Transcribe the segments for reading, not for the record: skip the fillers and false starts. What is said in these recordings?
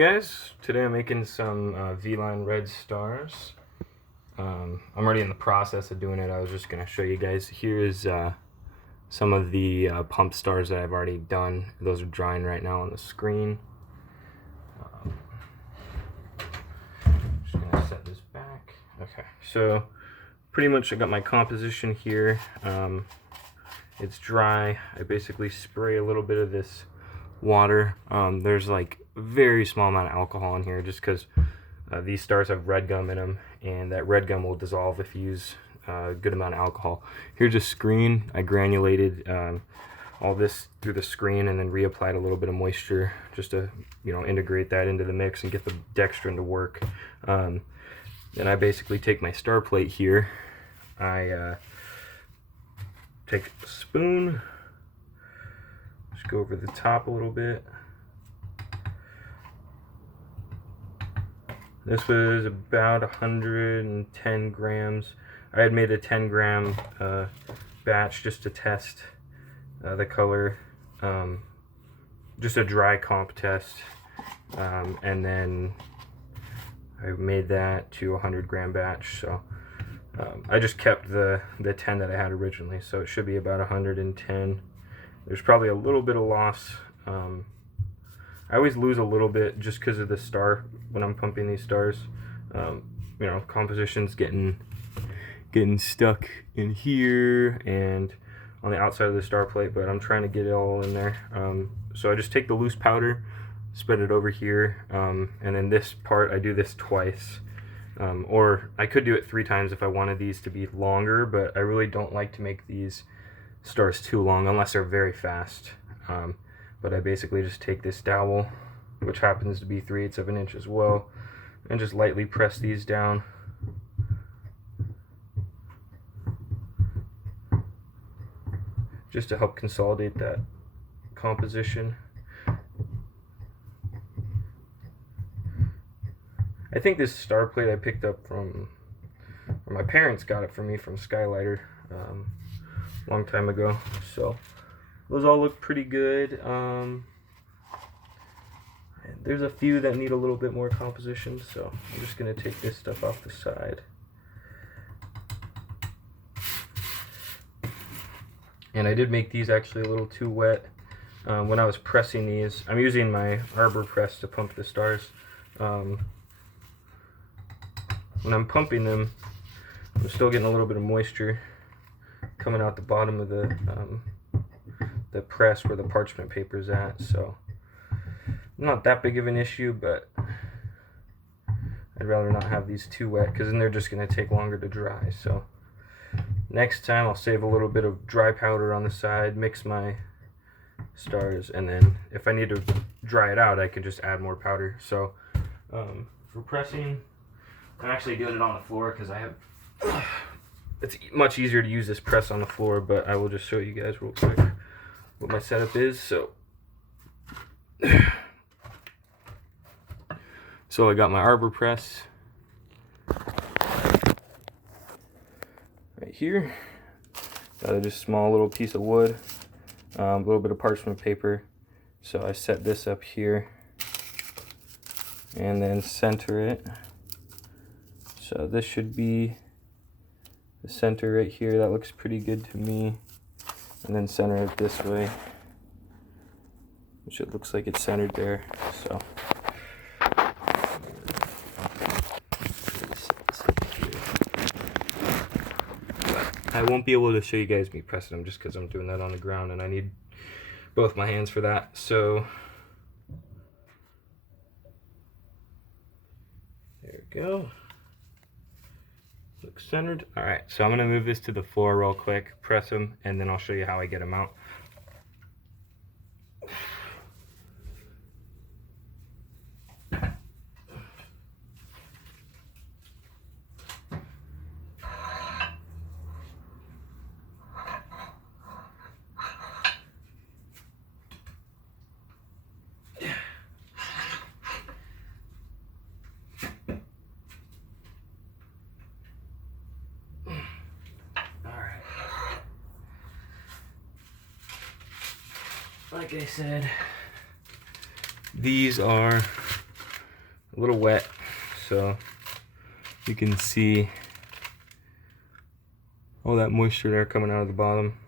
Guys, today I'm making some Veline Red stars. I'm already in the process of doing it. I was just going to show you guys. Here's some of the pump stars that I've already done. Those are drying right now on the screen. Just going to set this back. Okay, so pretty much I got my composition here. It's dry. I basically spray a little bit of this water. There's like a very small amount of alcohol in here just because these stars have red gum in them, and that red gum will dissolve if you use a good amount of alcohol. Here's a screen. I granulated all this through the screen and then reapplied a little bit of moisture just to integrate that into the mix and get the dextrin to work. Then I basically take my star plate here. I take a spoon, just go over the top a little bit. This was about 110 grams. I had made a 10-gram batch just to test the color, just a dry comp test, and then I made that to a 100-gram batch. So I just kept the 10 that I had originally, so it should be about 110. There's probably a little bit of loss. I always lose a little bit just because of the star when I'm pumping these stars. Composition's getting stuck in here and on the outside of the star plate, but I'm trying to get it all in there. So I just take the loose powder, spread it over here, and then this part I do this twice. Or I could do it 3 times if I wanted these to be longer, but I really don't like to make these stars too long unless they're very fast. But I basically just take this dowel, which happens to be 3/8 of an inch as well, and just lightly press these down. Just to help consolidate that composition. I think this star plate I picked up from, or my parents got it for me from Skylighter a long time ago. So those all look pretty good. There's a few that need a little bit more composition, so I'm just going to take this stuff off the side. And I did make these actually a little too wet. When I was pressing these, I'm using my arbor press to pump the stars. When I'm pumping them, I'm still getting a little bit of moisture coming out the bottom of the press where the parchment paper is at, so not that big of an issue, but I'd rather not have these too wet because then they're just going to take longer to dry. So next time I'll save a little bit of dry powder on the side, mix my stars, and then if I need to dry it out I can just add more powder. So for pressing, I'm actually doing it on the floor because I have it's much easier to use this press on the floor, but I will just show you guys real quick what my setup is. So I got my arbor press right here. Got a just small little piece of wood, a little bit of parchment paper. So I set this up here and then center it. So this should be the center right here. That looks pretty good to me. And then center it this way, which it looks like it's centered there. So I won't be able to show you guys me pressing them just because I'm doing that on the ground and I need both my hands for that. So there we go. Looks centered. Alright, so I'm going to move this to the floor real quick, press them, and then I'll show you how I get them out. Like I said, these are a little wet, so you can see all that moisture there coming out of the bottom.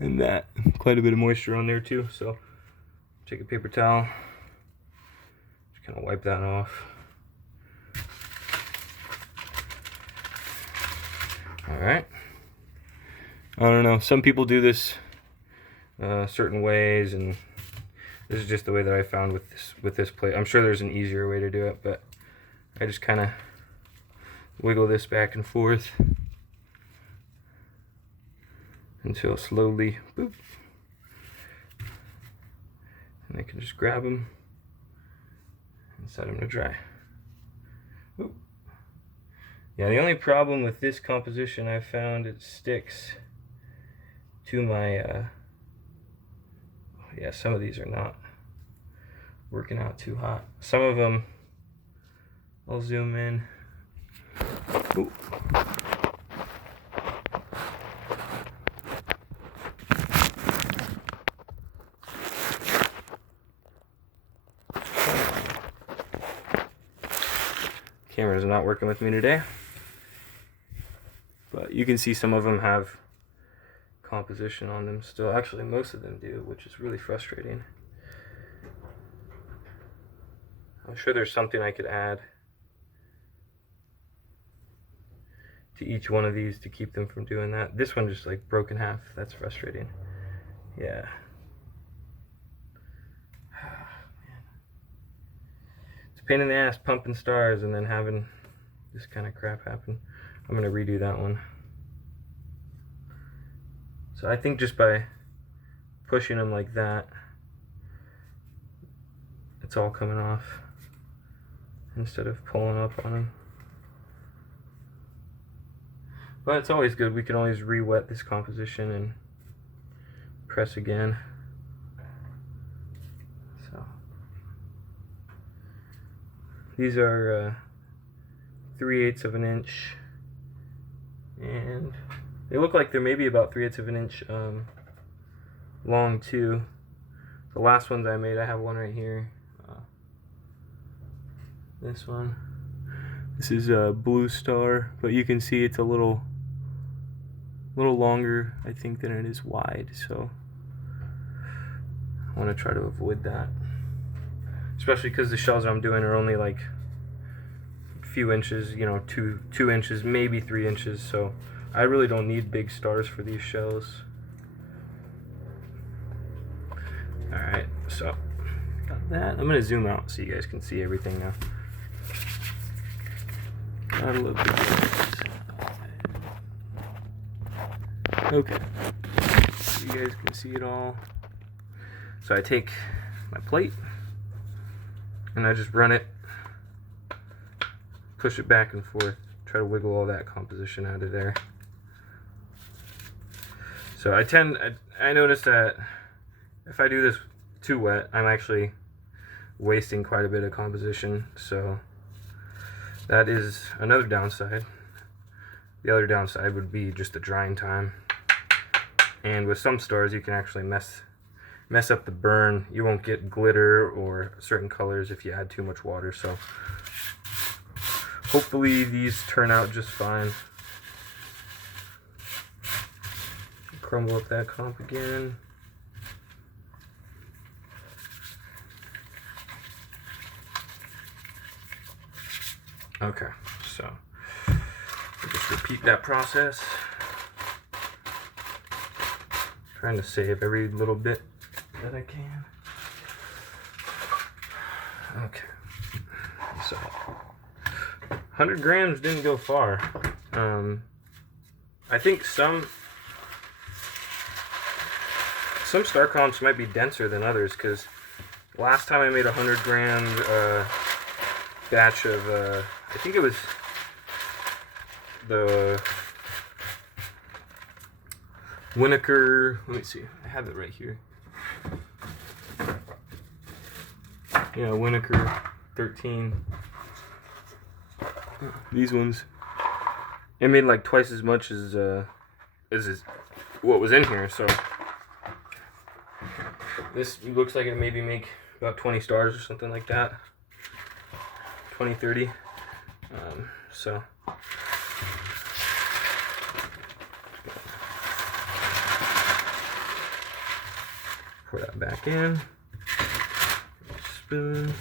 And that, quite a bit of moisture on there too, so take a paper towel, just kind of wipe that off. Alright. I don't know, some people do this certain ways, and this is just the way that I found with this plate. I'm sure there's an easier way to do it, but I just kind of wiggle this back and forth until slowly, boop, and I can just grab them and set them to dry. Boop. Yeah, the only problem with this composition I found, it sticks to my, yeah, some of these are not working out too hot. Some of them, I'll zoom in. Ooh. Camera's not working with me today, but you can see some of them have composition on them still. Actually, most of them do, which is really frustrating. I'm sure there's something I could add to each one of these to keep them from doing that. This one just like broke in half. That's frustrating. Yeah. It's a pain in the ass pumping stars and then having this kind of crap happen. I'm gonna redo that one. So I think just by pushing them like that, it's all coming off instead of pulling up on them. But it's always good. We can always re-wet this composition and press again. So these are 3/8 of an inch, and they look like they're maybe about 3/8 of an inch long too. The last ones I made, I have one right here. This one. This is a blue star, but you can see it's a little longer, I think, than it is wide. So I want to try to avoid that, especially because the shells I'm doing are only like a few inches, you know, two inches, maybe 3 inches. So I really don't need big stars for these shells. All right, so got that. I'm gonna zoom out so you guys can see everything now. Gotta love the difference. Okay, so you guys can see it all. So I take my plate and I just run it, push it back and forth, try to wiggle all that composition out of there. So I notice that if I do this too wet, I'm actually wasting quite a bit of composition. So that is another downside. The other downside would be just the drying time. And with some stars, you can actually mess up the burn. You won't get glitter or certain colors if you add too much water. So hopefully these turn out just fine. Crumble up that comp again. Okay, so we'll just repeat that process. Trying to save every little bit that I can. Okay, so 100 grams didn't go far. I think some star comps might be denser than others, because last time I made 100 gram batch of I think it was the Winokur, let me see, I have it right here. Yeah, Winokur 13. These ones, it made like twice as much as what was in here. So this looks like it maybe make about 20 stars or something like that. 20, 30. So pour that back in. Spoon.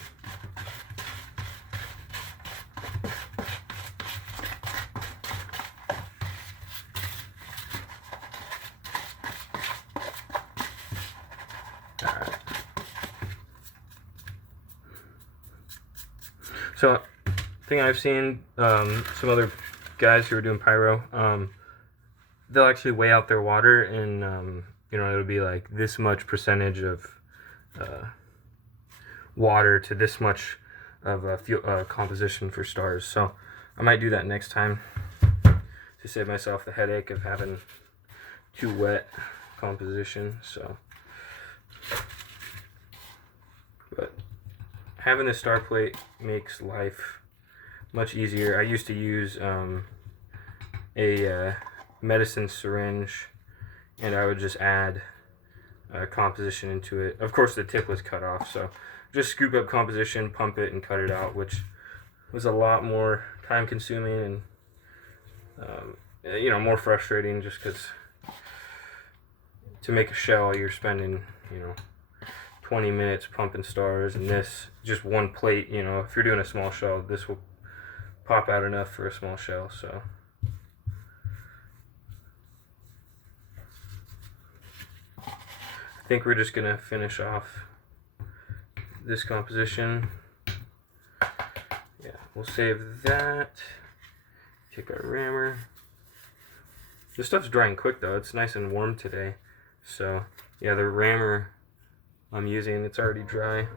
So, thing I've seen, some other guys who are doing pyro, they'll actually weigh out their water, and you know, it'll be like this much percentage of water to this much of a composition for stars. So I might do that next time to save myself the headache of having too wet composition. So, but having this star plate makes life much easier. I used to use a medicine syringe, and I would just add composition into it. Of course, the tip was cut off, so just scoop up composition, pump it, and cut it out, which was a lot more time consuming and you know, more frustrating, just because to make a shell you're spending, you know, 20 minutes pumping stars, and this just one plate. You know, if you're doing a small shell, this will pop out enough for a small shell. So I think we're just gonna finish off this composition. Yeah, we'll save that. Take our rammer. This stuff's drying quick though. It's nice and warm today. So yeah, the rammer I'm using, it's already dry.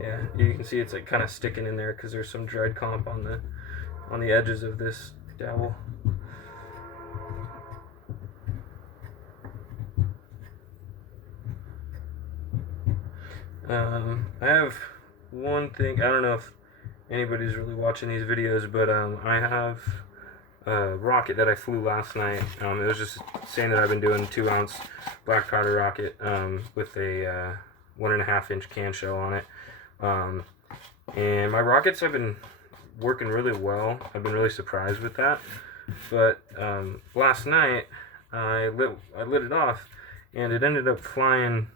Yeah, you can see it's like kind of sticking in there because there's some dried comp on the edges of this dowel. I have one thing. I don't know if anybody's really watching these videos, but I have a rocket that I flew last night. It was just saying that I've been doing 2-ounce black powder rocket with a 1.5 inch can shell on it. And my rockets have been working really well. I've been really surprised with that. But last night I lit it off, and it ended up flying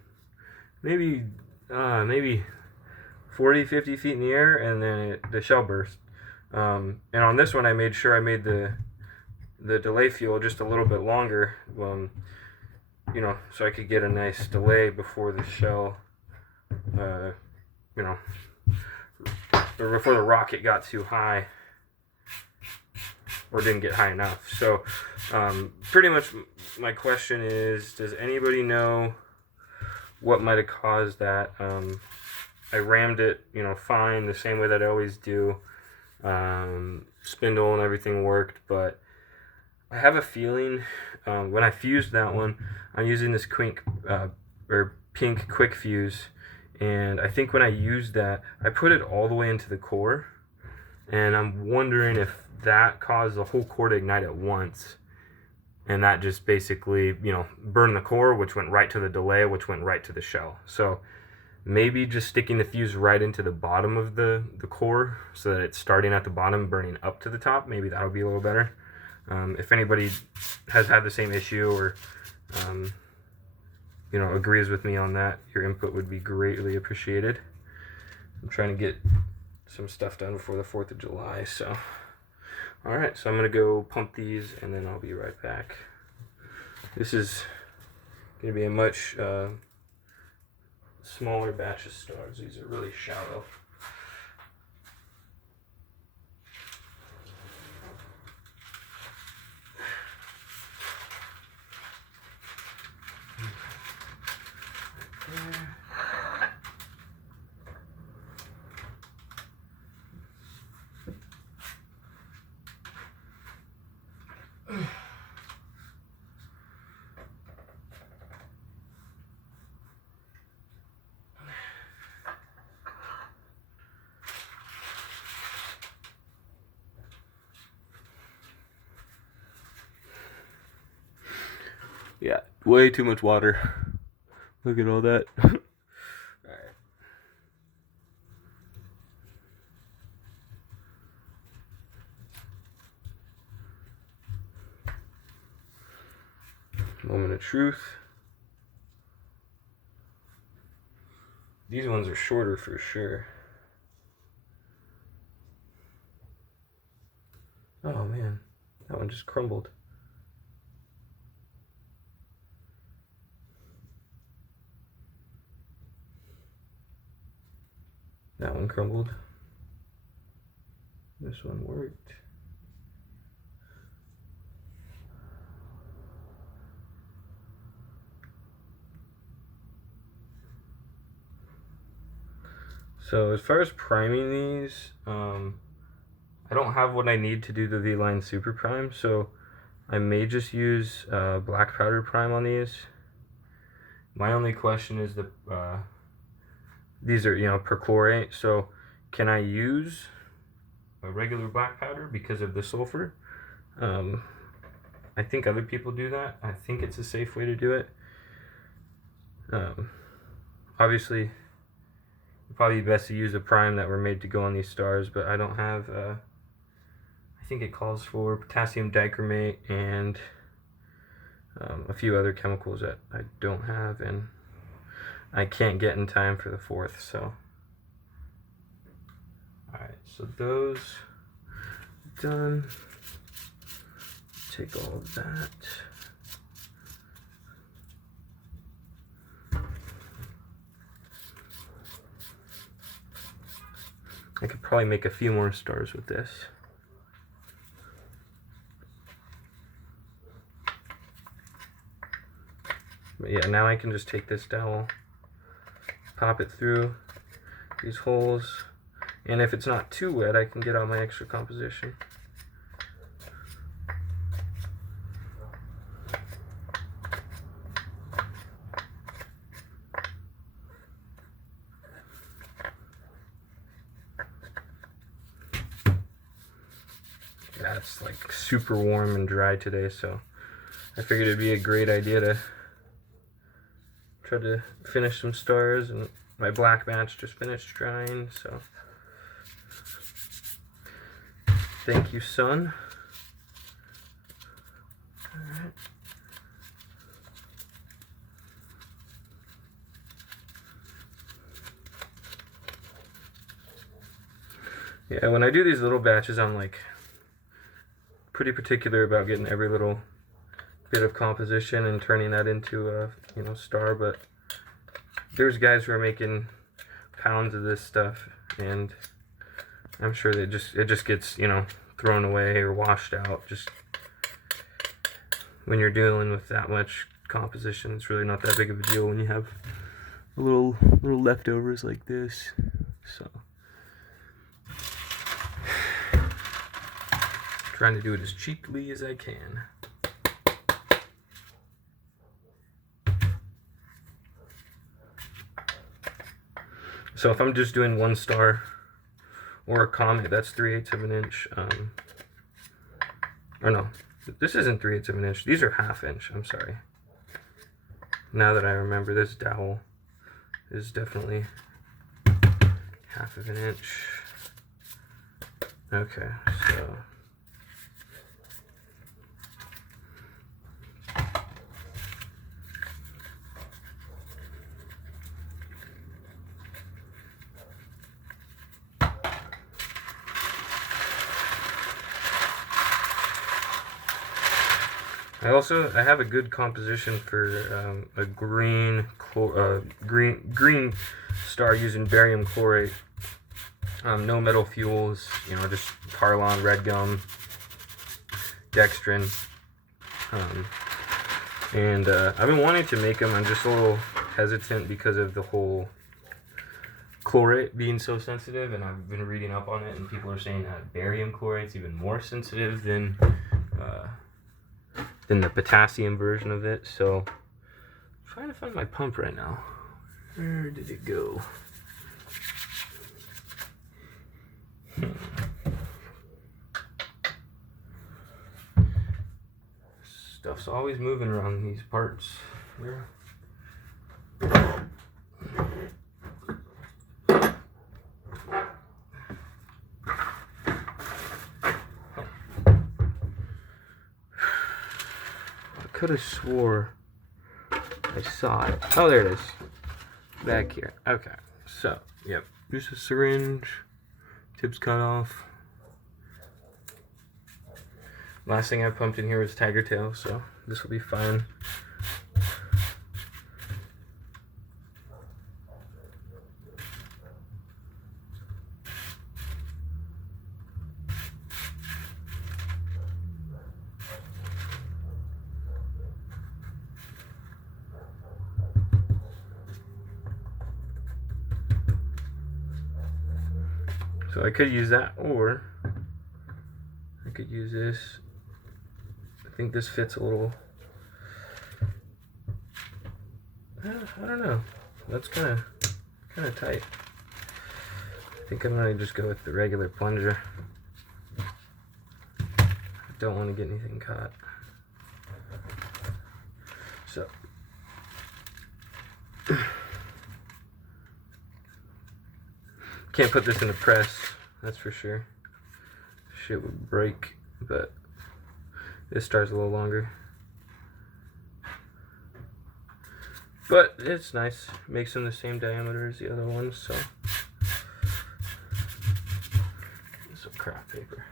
maybe 40, 50 feet in the air, and then the shell burst. And on this one, I made sure I made the delay fuel just a little bit longer, you know, so I could get a nice delay before the shell, you know, or before the rocket got too high or didn't get high enough. So pretty much my question is, does anybody know what might have caused that? I rammed it, you know, fine, the same way that I always do. Spindle and everything worked, but I have a feeling when I fused that one, I'm using this pink quick fuse, and I think when I used that, I put it all the way into the core, and I'm wondering if that caused the whole core to ignite at once, and that just basically, you know, burned the core, which went right to the delay, which went right to the shell. So maybe just sticking the fuse right into the bottom of the core so that it's starting at the bottom, burning up to the top, maybe that'll be a little better. If anybody has had the same issue or you know, agrees with me on that, your input would be greatly appreciated. I'm trying to get some stuff done before the 4th of July, so alright, so I'm gonna go pump these and then I'll be right back. This is gonna be a much smaller batch of stars. These are really shallow. Yeah, way too much water. Look at all that. Alright. Moment of truth. These ones are shorter for sure. Oh man, that one just crumbled. That one crumbled. This one worked. So as far as priming these, I don't have what I need to do the Veline Super Prime, so I may just use black powder prime on these. My only question is these are, you know, perchlorate, so can I use a regular black powder because of the sulfur? I think other people do that. I think it's a safe way to do it. Obviously, it'd probably be best to use a prime that were made to go on these stars, but I don't have, I think it calls for potassium dichromate and a few other chemicals that I don't have and I can't get in time for the 4th, so. Alright, so those done. Take all of that. I could probably make a few more stars with this. But yeah, now I can just take this dowel, pop it through these holes, and if it's not too wet, I can get all my extra composition. Yeah, it's like super warm and dry today, so I figured it'd be a great idea to try to finish some stars, and my black batch just finished drying, so thank you, sun. Alright. Yeah, when I do these little batches, I'm like pretty particular about getting every little bit of composition and turning that into a, you know, star, but there's guys who are making pounds of this stuff, and I'm sure it just gets, you know, thrown away or washed out. Just when you're dealing with that much composition, it's really not that big of a deal when you have little leftovers like this. So trying to do it as cheaply as I can. So if I'm just doing one star or a comet, that's 3/8 of an inch. Or no, this isn't 3/8 of an inch. These are 1/2 inch. I'm sorry. Now that I remember, this dowel is definitely 1/2 of an inch. Okay, so I have a good composition for a green star using barium chlorate. No metal fuels, you know, just Carlon, red gum, dextrin. And I've been wanting to make them. I'm just a little hesitant because of the whole chlorate being so sensitive, and I've been reading up on it, and people are saying that barium chlorate's even more sensitive than the potassium version of it. So I'm trying to find my pump right now. Where did it go? Stuff's always moving around these parts. Here. I could have swore I saw it. Oh, there it is. Back here. Okay. So, yep. Just a syringe. Tips cut off. Last thing I pumped in here was tiger tail, so this will be fine. So I could use that, or I could use this. I think this fits a little. I don't know. That's kind of tight. I think I'm gonna just go with the regular plunger. I don't want to get anything caught. So. Can't put this in a press, that's for sure. Shit would break, but this star's a little longer. But it's nice. Makes them the same diameter as the other ones, so. Some craft paper.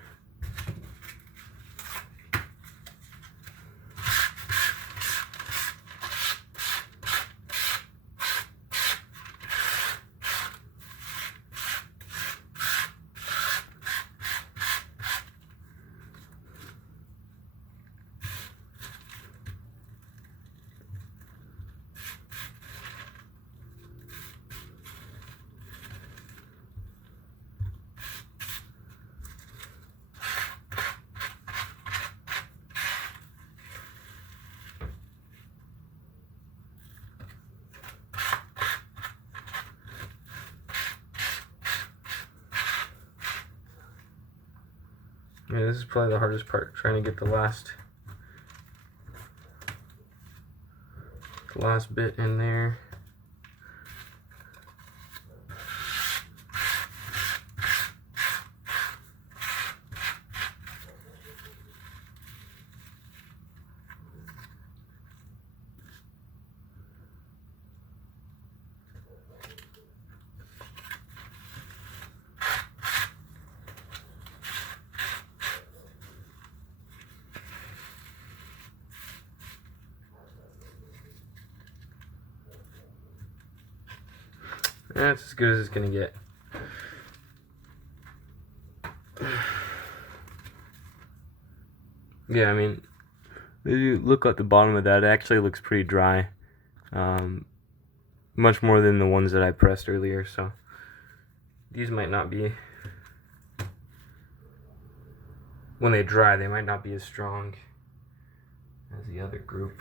Yeah, this is probably the hardest part, trying to get the last bit in there. That's as good as it's gonna get. Yeah, I mean, if you look at the bottom of that, it actually looks pretty dry. Much more than the ones that I pressed earlier, so these might not be, when they dry, they might not be as strong as the other group.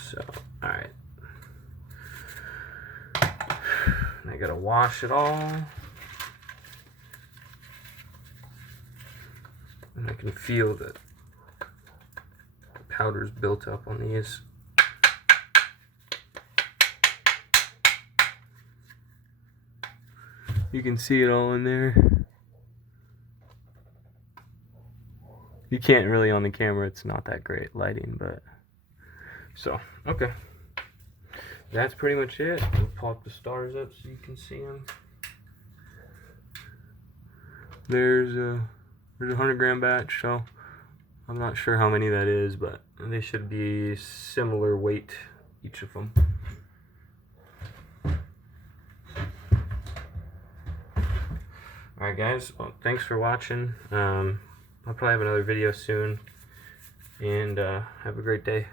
So, alright. I gotta wash it all. And I can feel that the powder's built up on these. You can see it all in there. You can't really on the camera, it's not that great lighting, but so, okay. That's pretty much it. We'll pop the stars up so you can see them. There's a 100-gram batch, so I'm not sure how many that is, but they should be similar weight, each of them. Alright guys, well, thanks for watching. I'll probably have another video soon, and have a great day.